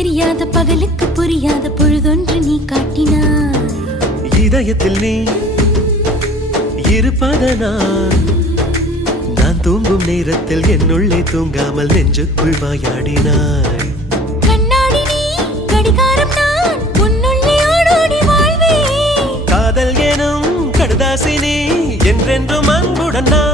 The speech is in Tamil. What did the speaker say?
தெரியாத பகலுக்கு புரியாத பொழுதொன்று நீ காட்டினாய். இதயத்தில் நீ இருப்பதனால் நான் தூங்கும் நேரத்தில் என்னுள்ளே தூங்காமல் நெஞ்சுக்குள் வாயாடினாய். கண்ணாடி நீ கடிகாரம் நான் உன்னுள்ளே ஓடோடி வாழ்வே. காதல் எனும் கடுதாசி நீ என்றென்றும் அன்புடன் நான்